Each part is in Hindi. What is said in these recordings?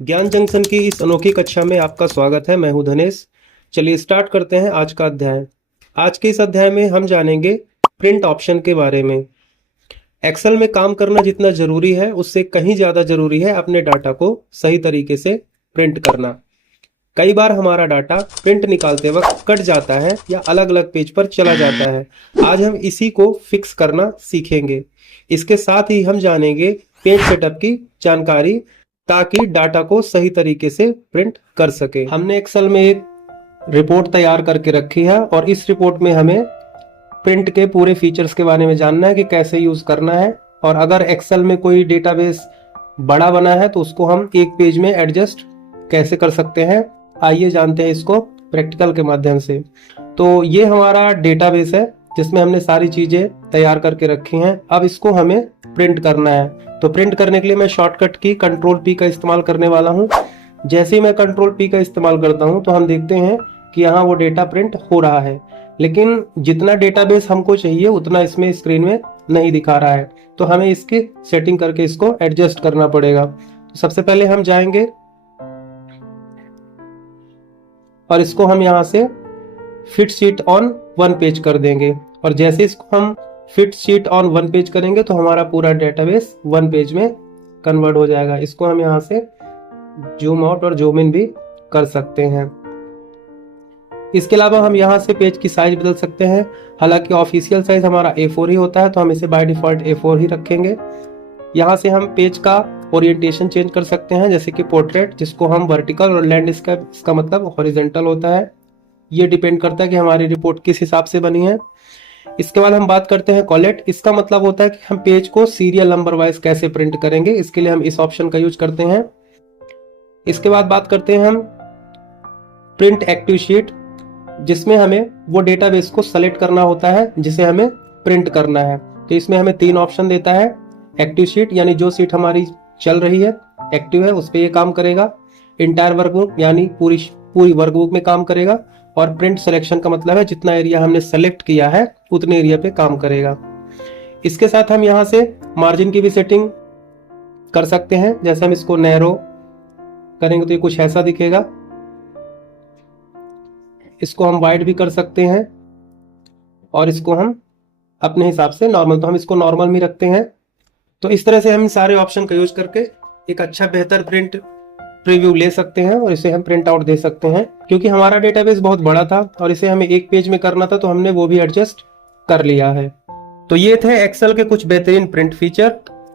ज्ञान जंक्शन की इस अनोखी कक्षा में आपका स्वागत है। मैं हूं धनेश। चलिए स्टार्ट करते हैं आज का अध्याय। आज के इस अध्याय में हम जानेंगे प्रिंट ऑप्शन के बारे में। एक्सेल में काम करना जितना जरूरी है उससे कहीं ज़्यादा जरूरी है अपने डाटा को सही तरीके से प्रिंट करना। कई बार हमारा डाटा प्रिंट निकालते वक्त कट जाता है या अलग अलग पेज पर चला जाता है। आज हम इसी को फिक्स करना सीखेंगे। इसके साथ ही हम जानेंगे पेज सेटअप की जानकारी ताकि डाटा को सही तरीके से प्रिंट कर सके। हमने एक्सेल में एक रिपोर्ट तैयार करके रखी है और इस रिपोर्ट में हमें प्रिंट के पूरे फीचर्स के बारे में जानना है कि कैसे यूज करना है। और अगर एक्सेल में कोई डेटाबेस बड़ा बना है तो उसको हम एक पेज में एडजस्ट कैसे कर सकते हैं, आइए जानते हैं इसको प्रैक्टिकल के माध्यम से। तो ये हमारा डेटाबेस है जिसमें हमने सारी चीजें तैयार करके रखी हैं। अब इसको हमें प्रिंट करना है। तो प्रिंट करने के लिए मैं शॉर्टकट की कंट्रोल पी का इस्तेमाल करने वाला हूं। जैसे ही मैं कंट्रोल पी का इस्तेमाल करता हूं तो हम देखते हैं कि यहाँ वो डेटा प्रिंट हो रहा है, लेकिन जितना डेटाबेस हमको चाहिए उतना इसमें स्क्रीन में नहीं दिखा रहा है। तो हमें इसकी सेटिंग करके इसको एडजस्ट करना पड़ेगा। तो सबसे पहले हम जाएंगे और इसको हम यहाँ से fit sheet on one page कर देंगे। और जैसे इसको हम fit sheet on one page करेंगे तो हमारा पूरा डेटाबेस वन पेज में कन्वर्ट हो जाएगा। इसको हम यहाँ से जूम आउट और जूम इन भी कर सकते हैं। इसके अलावा हम यहाँ से पेज की साइज बदल सकते हैं। हालांकि ऑफिशियल साइज हमारा A4 ही होता है तो हम इसे बाय डिफॉल्ट A4 ही रखेंगे। यहाँ से हम पेज का ओरिएंटेशन चेंज कर सकते हैं, जैसे कि पोर्ट्रेट, जिसको हम वर्टिकल, और लैंडस्केप इसका मतलब हॉरिजॉन्टल होता है। ये डिपेंड करता है कि हमारी रिपोर्ट किस हिसाब से बनी है। इसके बाद हम बात करते हैं कॉलेट। इसका मतलब होता है कि हम पेज को सीरियल नंबर वाइज कैसे प्रिंट करेंगे। इसके लिए हम इस ऑप्शन का यूज करते हैं। इसके बाद बात करते हैं हम प्रिंट एक्टिव शीट, जिसमें हमें वो डेटाबेस को सेलेक्ट करना होता है जिसे हमें प्रिंट करना है। तो इसमें हमें 3 ऑप्शन देता है। एक्टिव शीट यानी जो शीट हमारी चल रही है, एक्टिव है, उस पर ये काम करेगा। इंटायर वर्कबुक यानी पूरी वर्कबुक में काम करेगा। और प्रिंट सिलेक्शन का मतलब है जितना एरिया हमने सेलेक्ट किया है उतने एरिया पे काम करेगा। इसके साथ हम यहाँ से मार्जिन की भी सेटिंग कर सकते हैं। जैसे हम इसको नैरो करेंगे तो ये कुछ ऐसा दिखेगा। इसको हम वाइड भी कर सकते हैं और इसको हम अपने हिसाब से नॉर्मल, तो हम इसको नॉर्मल में रखते हैं। तो इस तरह से हम सारे ऑप्शन का यूज करके एक अच्छा बेहतर प्रिंट प्रीव्यू ले सकते हैं और इसे हम प्रिंट आउट दे सकते हैं। क्योंकि हमारा डेटाबेस बहुत बड़ा था और इसे हमें एक पेज में करना था तो हमने वो भी एडजस्ट कर लिया है। तो ये थे एक्सेल के कुछ बेहतरीन प्रिंट फीचर।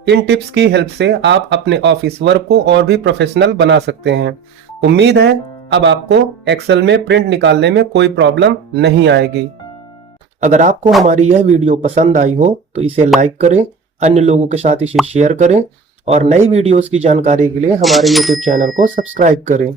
इन टिप्स की हेल्प से आप अपने ऑफिस वर्क को और भी प्रोफेशनल बना सकते हैं। उम्मीद है अब आपको एक्सेल में प्रिंट निकालने में कोई प्रॉब्लम नहीं आएगी। अगर आपको हमारी यह वीडियो पसंद आई हो तो इसे लाइक करें, अन्य लोगों के साथ इसे शेयर करें और नई वीडियोस की जानकारी के लिए हमारे YouTube चैनल को सब्सक्राइब करें।